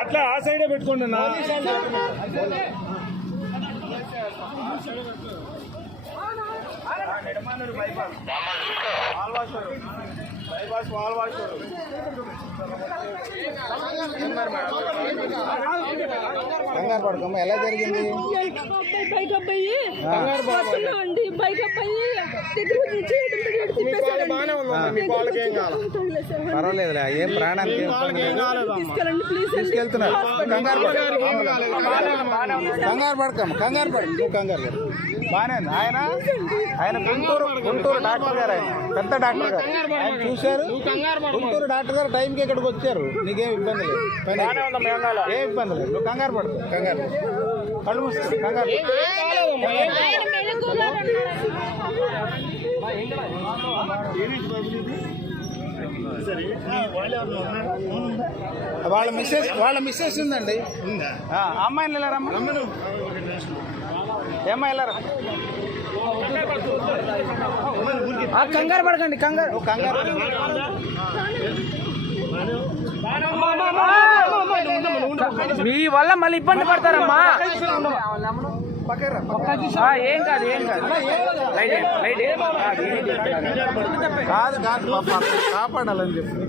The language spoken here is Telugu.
అట్లా ఆ సైడే పెట్టుకోండి నా కంగారు పడకమ్మ ఎలా జరిగింది? పర్వాలేదులే, ఏం ప్రాణానికి తీసుకెళ్తున్నారు. కంగారు పడకమ్మ, కంగారు పడ, నువ్వు కంగారు పడు. బాగానే ఉంది. ఆయన గుంటూరు డాక్టర్ గారు, ఆయన పెద్ద డాక్టర్ గారు. ఆయన చూశారు. గుంటూరు డాక్టర్ గారు టైంకి ఇక్కడికి వచ్చారు. నీకేం ఇబ్బంది లేదు, ఏం ఇబ్బంది లేదు. నువ్వు కంగారు పడదు, కంగారు కళ్ళు మూసుకో, కంగారు వాళ్ళ మిస్సెస్ ఉందండి. అమ్మాయిని వెళ్ళారమ్మా, ఏమ్మా వెళ్ళారా? కంగారు పడకండి, కంగారు మీ వల్ల మళ్ళీ ఇబ్బంది పడతారమ్మా. ఏం కాదు, ఏం కాదు, కాదు కాపాడాలని చెప్పి